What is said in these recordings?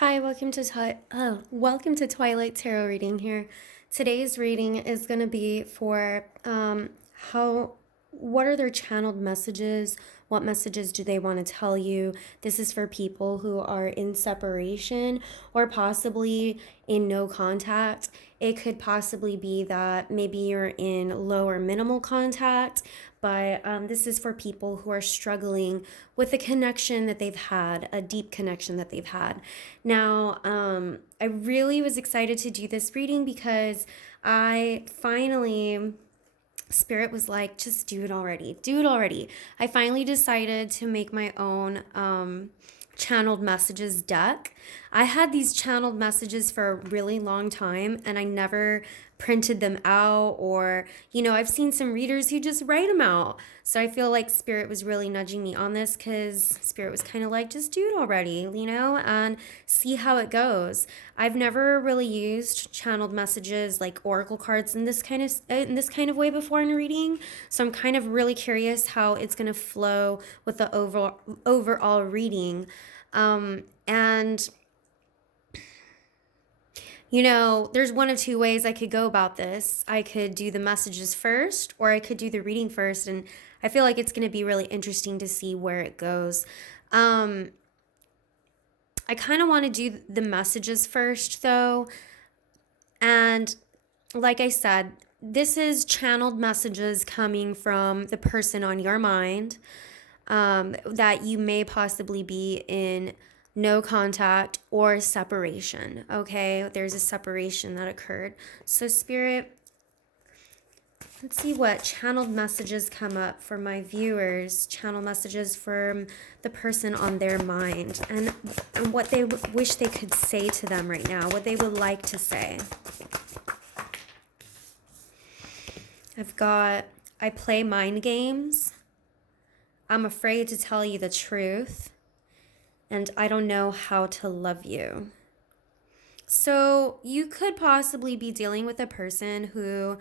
Hi, welcome to Twilight Tarot Reading here. Today's reading is going to be for what are their channeled messages? What messages do they want to tell you? This is for people who are in separation or possibly in no contact. It could possibly be that maybe you're in low or minimal contact, but this is for people who are struggling with a connection that they've had, a deep connection that they've had. Now, I really was excited to do this reading because Spirit was like, just do it already. Do it already. I finally decided to make my own channeled messages deck. I had these channeled messages for a really long time and I never printed them out, or I've seen some readers who just write them out. So I feel like Spirit was really nudging me on this because Spirit was kind of like, just do it already, and see how it goes. I've never really used channeled messages like oracle cards in this kind of way before in a reading, so I'm kind of really curious how it's going to flow with the overall reading. And there's one of two ways I could go about this. I could do the messages first, or I could do the reading first, and I feel like it's going to be really interesting to see where it goes. I kind of want to do the messages first, though. And like I said, this is channeled messages coming from the person on your mind, that you may possibly be in no contact or separation. Okay, there's a separation that occurred. So Spirit, let's see what channeled messages come up for my viewers. Channel messages from the person on their mind, and what they wish they could say to them right now, what they would like to say. I play mind games. I'm afraid to tell you the truth. And I don't know how to love you. So you could possibly be dealing with a person who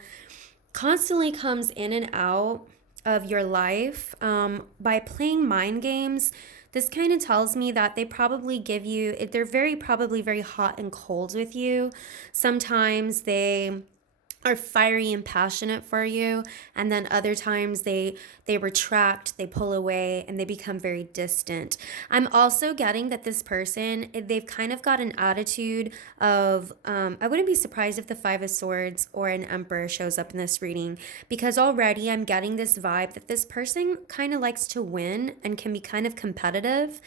constantly comes in and out of your life. By playing mind games, this kind of tells me that they're probably very hot and cold with you. Sometimes they are fiery and passionate for you, and then other times they retract, they pull away, and they become very distant. I'm also getting that this person, they've kind of got an attitude of I wouldn't be surprised if the Five of Swords or an Emperor shows up in this reading, because already I'm getting this vibe that this person kind of likes to win and can be kind of competitive,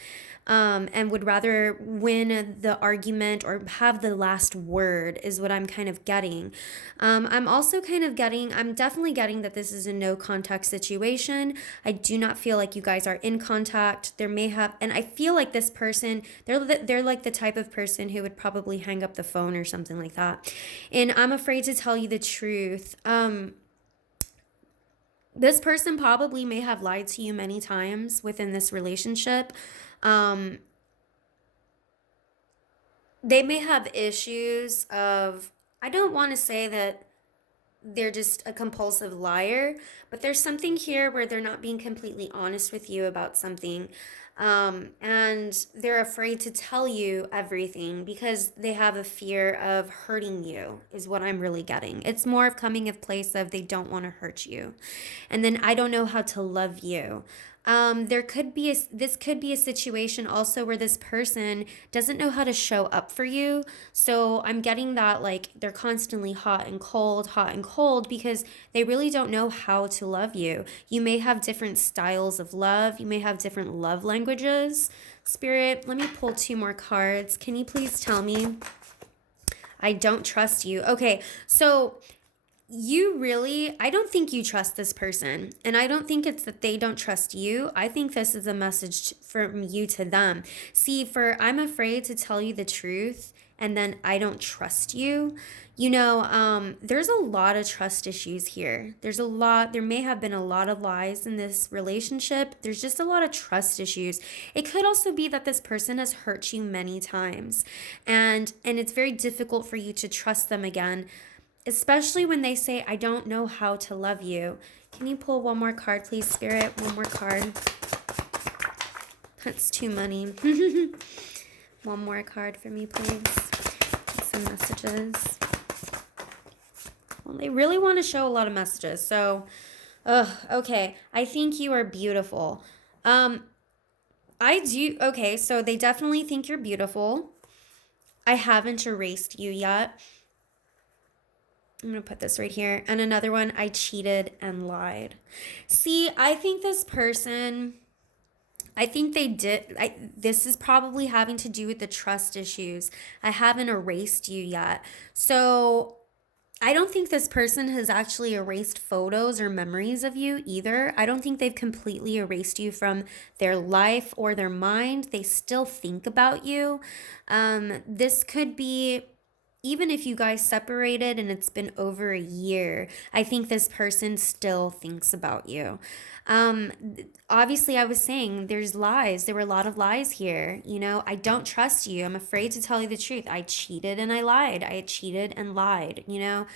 and would rather win the argument or have the last word, is what I'm kind of getting. I'm definitely getting that this is a no contact situation. I do not feel like you guys are in contact. And I feel like this person, they're like the type of person who would probably hang up the phone or something like that. And I'm afraid to tell you the truth. This person probably may have lied to you many times within this relationship. They may have issues of, I don't want to say that they're just a compulsive liar, but there's something here where they're not being completely honest with you about something. And they're afraid to tell you everything because they have a fear of hurting you, is what I'm really getting. It's more of coming of place of they don't want to hurt you. And then I don't know how to love you. This could be a situation also where this person doesn't know how to show up for you. So I'm getting that like they're constantly hot and cold because they really don't know how to love you. You may have different styles of love. You may have different love languages. Spirit, let me pull two more cards. Can you please tell me? I don't trust you. Okay, so I don't think you trust this person. And I don't think it's that they don't trust you. I think this is a message from you to them. See, I'm afraid to tell you the truth, and then I don't trust you. There's a lot of trust issues here. There may have been a lot of lies in this relationship. There's just a lot of trust issues. It could also be that this person has hurt you many times, and it's very difficult for you to trust them again, especially when they say, I don't know how to love you. Can you pull one more card, please, Spirit? One more card. That's too many. one more card for me, please. Some messages. Well, they really want to show a lot of messages. So, okay. I think you are beautiful. I do. Okay, so they definitely think you're beautiful. I haven't erased you yet. I'm going to put this right here. And another one, I cheated and lied. See, I think this person, I think they did. This is probably having to do with the trust issues. I haven't erased you yet. So I don't think this person has actually erased photos or memories of you either. I don't think they've completely erased you from their life or their mind. They still think about you. This could be, even if you guys separated and it's been over a year, I think this person still thinks about you. Um, Obviously, I was saying there's lies. There were a lot of lies here. You know, I don't trust you. I'm afraid to tell you the truth. I cheated and I lied. I cheated and lied, you know.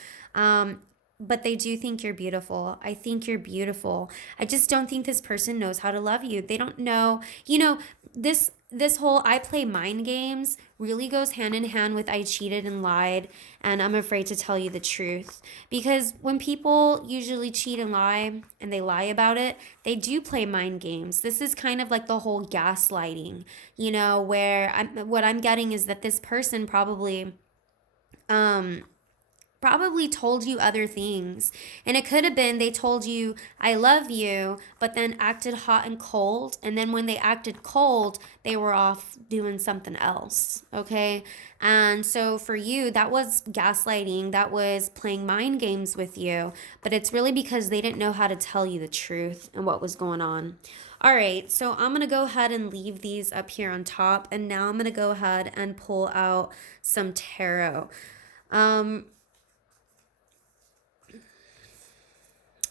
But they do think you're beautiful. I think you're beautiful. I just don't think this person knows how to love you. They don't know, you know, this whole I play mind games really goes hand in hand with I cheated and lied and I'm afraid to tell you the truth. Because when people usually cheat and lie and they lie about it, they do play mind games. This is kind of like the whole gaslighting, you know, where what I'm getting is that this person um probably told you other things. And it could have been they told you, I love you, but then acted hot and cold. And then when they acted cold, they were off doing something else. Okay. And so for you, that was gaslighting. That was playing mind games with you. But it's really because they didn't know how to tell you the truth and what was going on. All right, so I'm going to go ahead and leave these up here on top. And now I'm going to go ahead and pull out some tarot.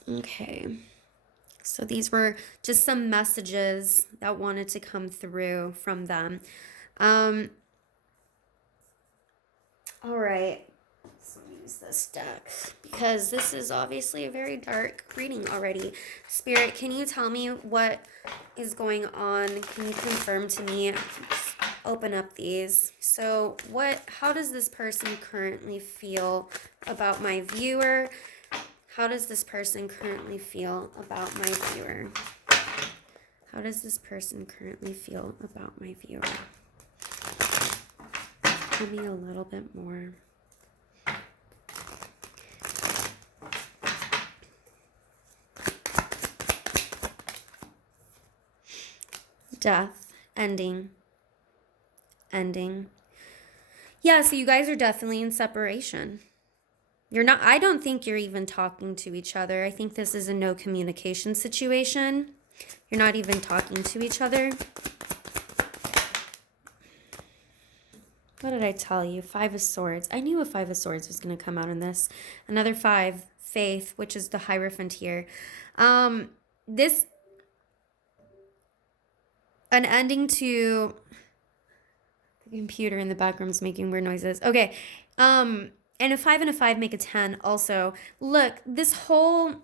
Okay, so these were just some messages that wanted to come through from them. All right, let's use this deck because this is obviously a very dark reading already. Spirit, can you tell me what is going on? Can you confirm to me? Just open up these. So how does this person currently feel about my viewer? How does this person currently feel about my viewer? How does this person currently feel about my viewer? Tell me a little bit more. Death, ending. Yeah, so you guys are definitely in separation. You're not, I don't think you're even talking to each other. I think this is a no communication situation. You're not even talking to each other. What did I tell you? 5 of Swords. I knew a 5 of Swords was going to come out in this. Another 5, Faith, which is the Hierophant here. An ending to... The computer in the background is making weird noises. Okay. And a 5 and a 5 make a 10 also. Look, this whole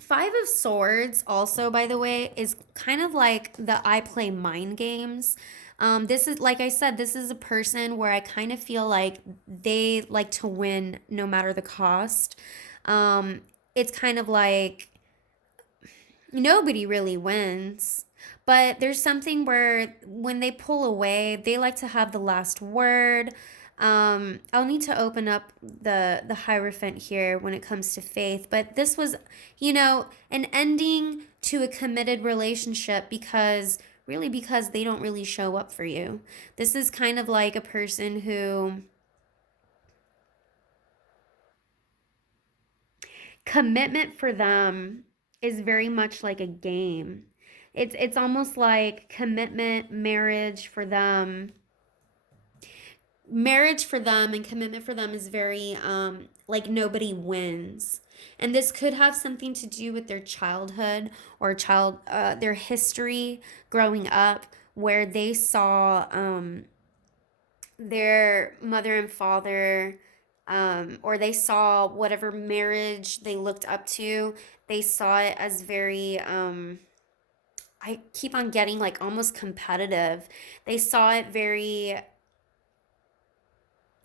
5 of Swords also, by the way, is kind of like the I play mind games. This is, like I said, this is a person where I kind of feel like they like to win no matter the cost. It's kind of like nobody really wins. But there's something where when they pull away, they like to have the last word. I'll need to open up the Hierophant here when it comes to faith. But this was, you know, an ending to a committed relationship because they don't really show up for you. This is kind of like a person who... Commitment for them is very much like a game. It's almost like commitment, marriage for them. Marriage for them and commitment for them is very like nobody wins. And this could have something to do with their childhood or their history growing up where they saw their mother and father or they saw whatever marriage they looked up to, they saw it as very I keep on getting like almost competitive. They saw it very,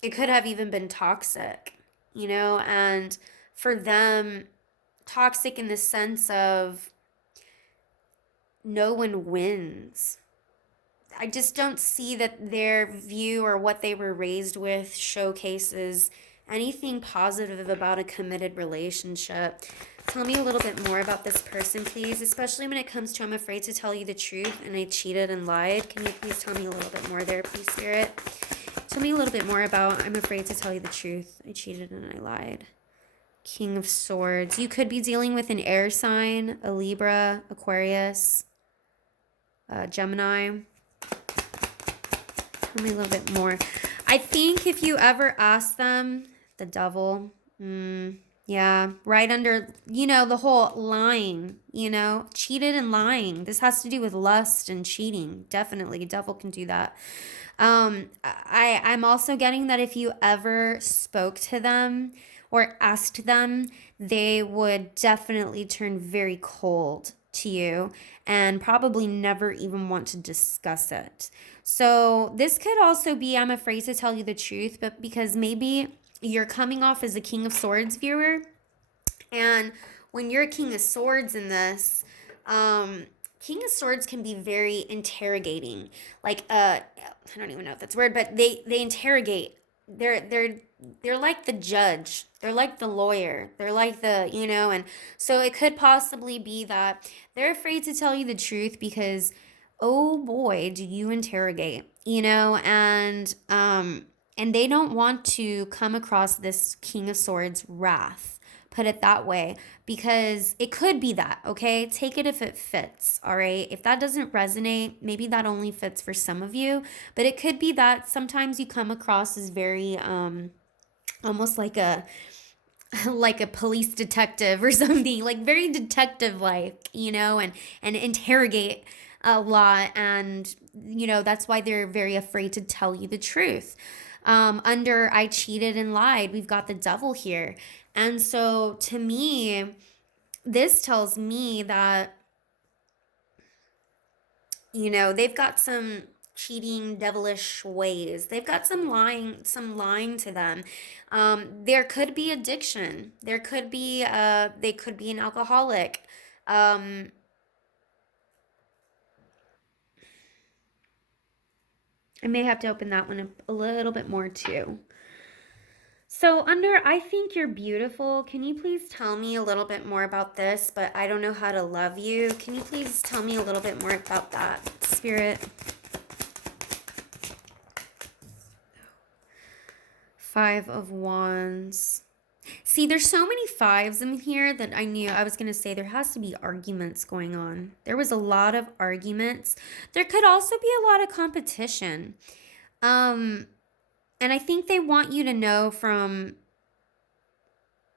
it could have even been toxic, you know, and for them, toxic in the sense of no one wins. I just don't see that their view or what they were raised with showcases anything positive about a committed relationship. Tell me a little bit more about this person, please, especially when it comes to I'm afraid to tell you the truth and I cheated and lied. Can you please tell me a little bit more there, please, Spirit? Tell me a little bit more about I'm afraid to tell you the truth. I cheated and I lied. King of Swords. You could be dealing with an air sign, a Libra, Aquarius, Gemini. Tell me a little bit more. I think if you ever ask them, the devil, yeah, right under, you know, the whole lying, you know, cheated and lying. This has to do with lust and cheating. Definitely, devil can do that. I'm also getting that if you ever spoke to them or asked them, they would definitely turn very cold to you and probably never even want to discuss it. So this could also be, I'm afraid to tell you the truth, but because maybe you're coming off as a King of Swords viewer, and when you're a King of Swords in this, King of Swords can be very interrogating. Like, I don't even know if that's a word, but they interrogate. They're like the judge. They're like the lawyer. They're like the, you know, and so it could possibly be that they're afraid to tell you the truth because, oh boy, do you interrogate, you know, and they don't want to come across this King of Swords wrath. Put it that way, because it could be that, okay? Take it if it fits, all right? If that doesn't resonate, maybe that only fits for some of you, but it could be that sometimes you come across as very almost like a like a police detective or something, like very detective like, you know, and interrogate a lot, and you know, that's why they're very afraid to tell you the truth. Under I cheated and lied, we've got the devil here. And so to me, this tells me that, you know, they've got some cheating, devilish ways. They've got some lying to them. There could be addiction. There could be, they could be an alcoholic. Um, I may have to open that one up a little bit more too. So under I think you're beautiful, can you please tell me a little bit more about this? But I don't know how to love you. Can you please tell me a little bit more about that, Spirit? Five of Wands. See, there's so many fives in here that I knew I was going to say there has to be arguments going on. There was a lot of arguments. There could also be a lot of competition. And I think they want you to know from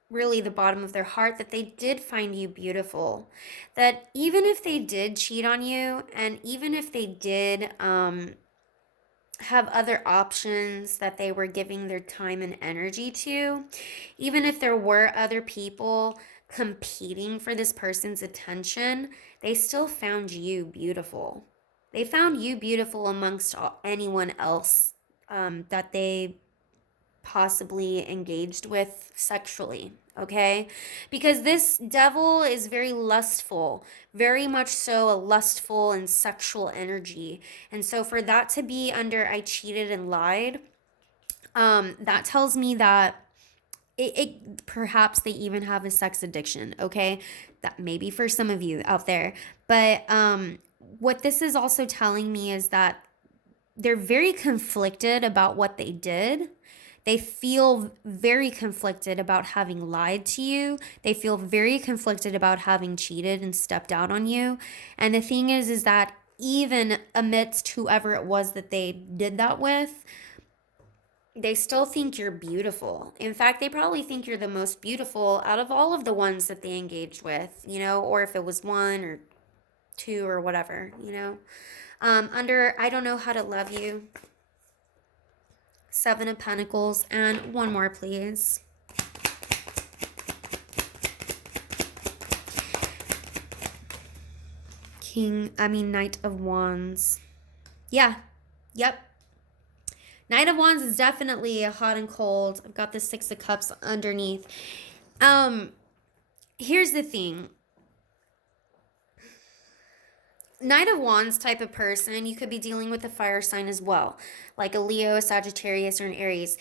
really the bottom of their heart that they did find you beautiful. That even if they did cheat on you, and even if they did have other options that they were giving their time and energy to, even if there were other people competing for this person's attention, they still found you beautiful. They found you beautiful amongst anyone else that they possibly engaged with sexually, okay? Because this devil is very lustful, very much so a lustful and sexual energy. And so for that to be under I cheated and lied, that tells me that it perhaps they even have a sex addiction, okay? That maybe for some of you out there. But what this is also telling me is that they're very conflicted about what they did. They feel very conflicted about having lied to you. They feel very conflicted about having cheated and stepped out on you. And the thing is that even amidst whoever it was that they did that with, they still think you're beautiful. In fact, they probably think you're the most beautiful out of all of the ones that they engaged with, you know, or if it was one or two or whatever, you know. Under I don't know how to love you, Seven of Pentacles, and one more, please. Knight of Wands. Yeah. Yep. Knight of Wands is definitely hot and cold. I've got the Six of Cups underneath. Here's the thing. Knight of Wands type of person, you could be dealing with a fire sign as well, like a Leo, a Sagittarius, or an Aries.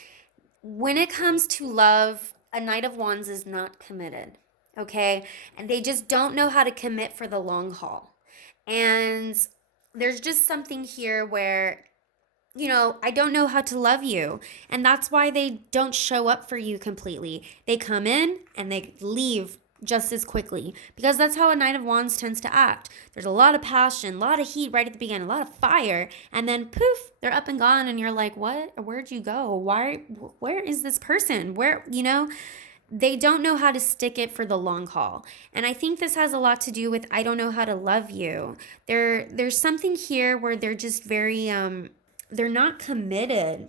When it comes to love, a Knight of Wands is not committed, okay? And they just don't know how to commit for the long haul. And there's just something here where, I don't know how to love you. And that's why they don't show up for you completely. They come in and they leave just as quickly, because that's how a Knight of Wands tends to act. There's a lot of passion, a lot of heat right at the beginning, a lot of fire, and then poof, they're up and gone, and you're like, what? Where'd you go? Where is this person? They don't know how to stick it for the long haul. And I think this has a lot to do with I don't know how to love you. There's something here where they're just very they're not committed.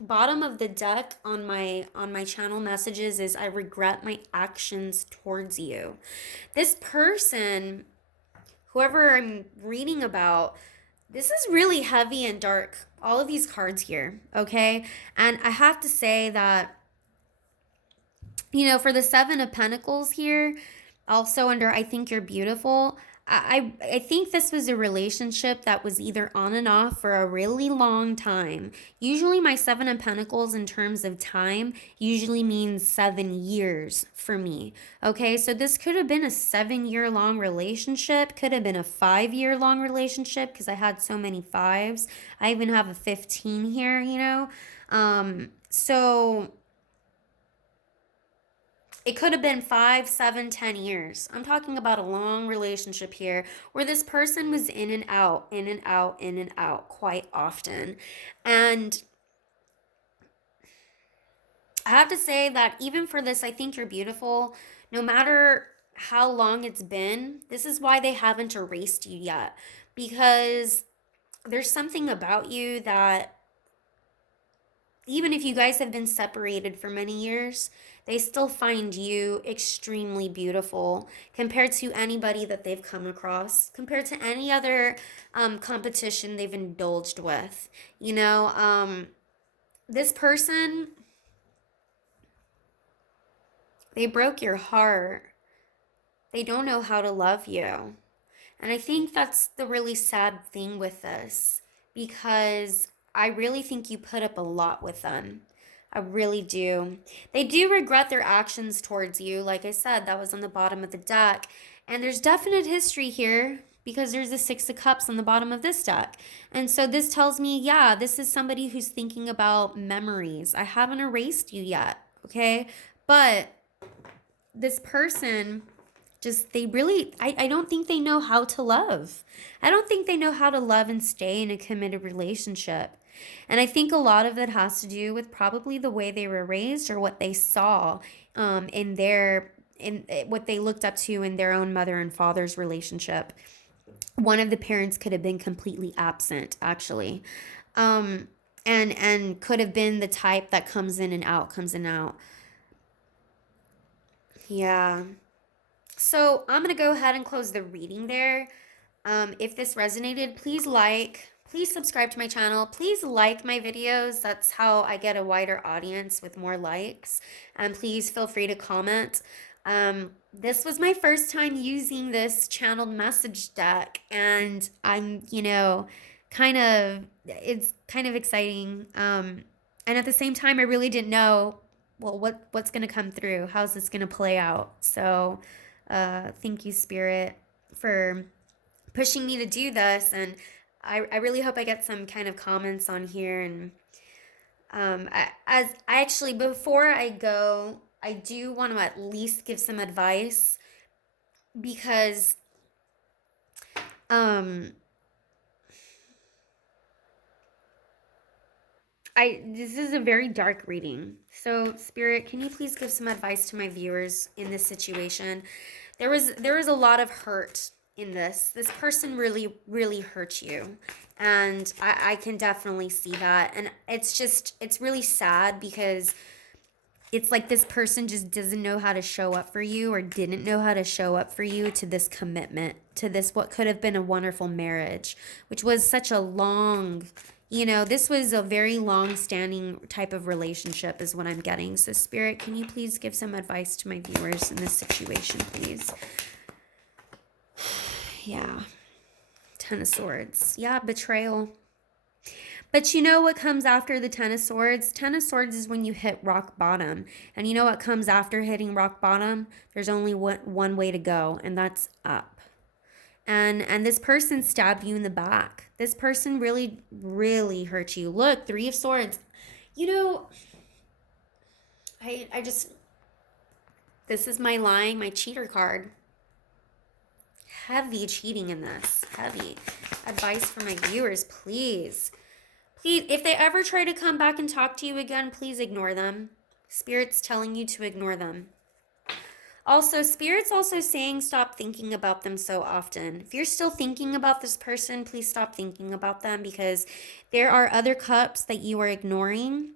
Bottom of the deck on my channel messages is I regret my actions towards you. This person, whoever I'm reading about, this is really heavy and dark. All of these cards here, okay? And I have to say that, for the Seven of Pentacles here, also under I think you're beautiful, I think this was a relationship that was either on and off for a really long time. Usually my Seven of Pentacles in terms of time usually means 7 years for me. Okay, so this could have been a 7-year long relationship, could have been a 5-year long relationship because I had so many fives. I even have a 15 here, so it could have been 5, 7, 10 years. I'm talking about a long relationship here where this person was in and out, in and out, in and out quite often. And I have to say that even for this, I think you're beautiful. No matter how long it's been, this is why they haven't erased you yet. Because there's something about you that even if you guys have been separated for many years, they still find you extremely beautiful compared to anybody that they've come across, compared to any other competition they've indulged with. This person, they broke your heart. They don't know how to love you. And I think that's the really sad thing with this, because I really think you put up a lot with them. I really do. They do regret their actions towards you. Like I said, that was on the bottom of the deck. And there's definite history here because there's a Six of Cups on the bottom of this deck. And so this tells me, yeah, this is somebody who's thinking about memories. I haven't erased you yet, okay? But this person I don't think they know how to love. I don't think they know how to love and stay in a committed relationship. And I think a lot of it has to do with probably the way they were raised or what they saw in what they looked up to in their own mother and father's relationship. One of the parents could have been completely absent, actually. And could have been the type that comes in and out, comes in and out. Yeah. So I'm going to go ahead and close the reading there. If this resonated, please subscribe to my channel. Please like my videos. That's how I get a wider audience with more likes. And please feel free to comment. This was my first time using this channeled message deck, and I'm, it's kind of exciting. And at the same time, I really didn't know, well, what's going to come through? How's this going to play out? So thank you, Spirit, for pushing me to do this. And I really hope I get some kind of comments on here. And before I go, I do want to at least give some advice, because this is a very dark reading. So Spirit, can you please give some advice to my viewers in this situation? There was a lot of hurt in this. This person really, really hurt you. And I can definitely see that. And it's really sad because it's like this person just doesn't know how to show up for you, or didn't know how to show up for you to this commitment, to this what could have been a wonderful marriage, which was such a long, this was a very long-standing type of relationship is what I'm getting. So Spirit, can you please give some advice to my viewers in this situation, please? Yeah. Ten of Swords. Yeah, betrayal. But you know what comes after the Ten of Swords? Ten of Swords is when you hit rock bottom. And you know what comes after hitting rock bottom? There's only one way to go, and that's up. And this person stabbed you in the back. This person really, really hurt you. Look, Three of Swords. I just, this is my lying, my cheater card. Heavy cheating in this. Heavy. Advice for my viewers, please. Please, if they ever try to come back and talk to you again, please ignore them. Spirit's telling you to ignore them. Also, Spirit's also saying stop thinking about them so often. If you're still thinking about this person, please stop thinking about them, because there are other cups that you are ignoring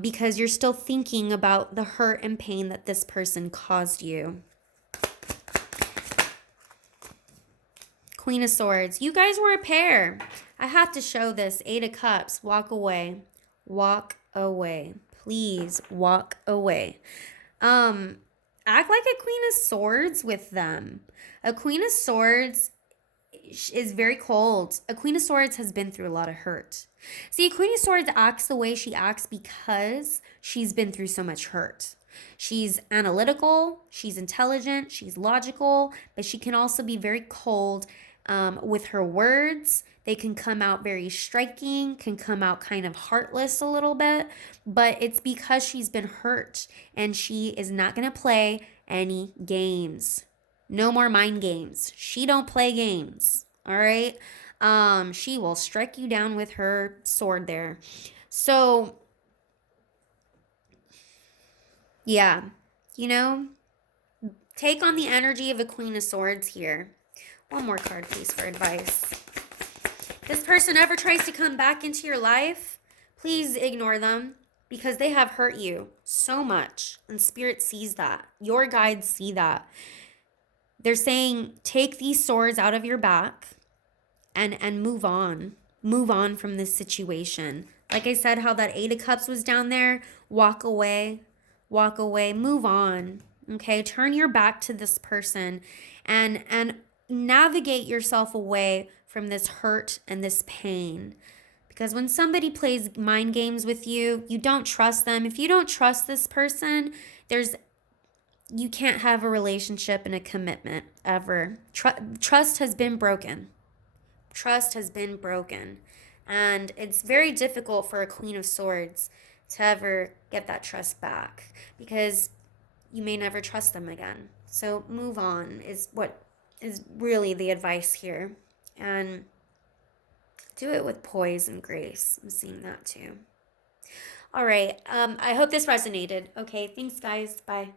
because you're still thinking about the hurt and pain that this person caused you. Queen of Swords. You guys were a pair. I have to show this. Eight of Cups. Walk away. Walk away. Please walk away. Act like a Queen of Swords with them. A Queen of Swords is very cold. A Queen of Swords has been through a lot of hurt. See, a Queen of Swords acts the way she acts because she's been through so much hurt. She's analytical, she's intelligent, she's logical, but she can also be very cold with her words. They can come out very striking, can come out kind of heartless a little bit, but it's because she's been hurt, and she is not going to play any games. No more mind games. She don't play games, all right? She will strike you down with her sword there. So, yeah, take on the energy of a Queen of Swords here. One more card, please, for advice. If this person ever tries to come back into your life, please ignore them, because they have hurt you so much. And Spirit sees that. Your guides see that. They're saying, take these swords out of your back and move on. Move on from this situation. Like I said, how that Eight of Cups was down there. Walk away. Walk away. Move on. Okay? Turn your back to this person and navigate yourself away from this hurt and this pain. Because when somebody plays mind games with you, you don't trust them. If you don't trust this person, you can't have a relationship and a commitment ever. Trust has been broken. Trust has been broken. And it's very difficult for a Queen of Swords to ever get that trust back, because you may never trust them again. So move on is what is really the advice here. And do it with poise and grace. I'm seeing that too. All right. I hope this resonated. Okay. Thanks, guys. Bye.